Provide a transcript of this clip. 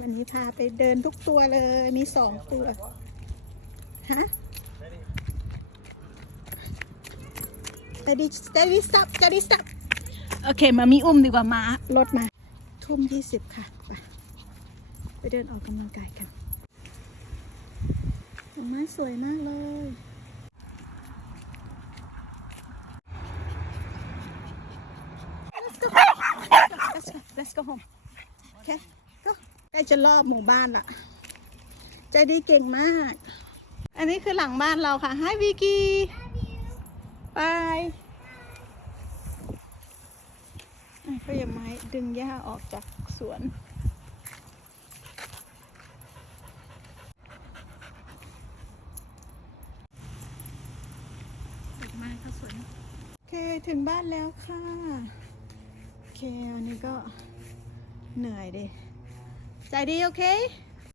วันนี้พาไปเดินทุกตัวเลย มีสองตัว ฮะ steady steady stop steady stop โอเค มามีอุ้มดีกว่ามารถมา ทุ่มยี่สิบค่ะ ไปไปเดินออกกำลังกายกันดอกไม้สวยมากเลย Let's go Let's go Let's go home โอเค go ใก ล้จะรอบหมู่บ้านละใจดีเก่งมาก อันนี้คือหลังบ้านเราค่ะ Hi Vicky Bye อะก็อย่าไม้ดึงหญ้าออกจากสวนดอกไม้ก็สวยนะโอเค ถึงบ้านแล้วค่ะ โอเค วันนี้ก็เหนื่อยดิ ใจดีโอเค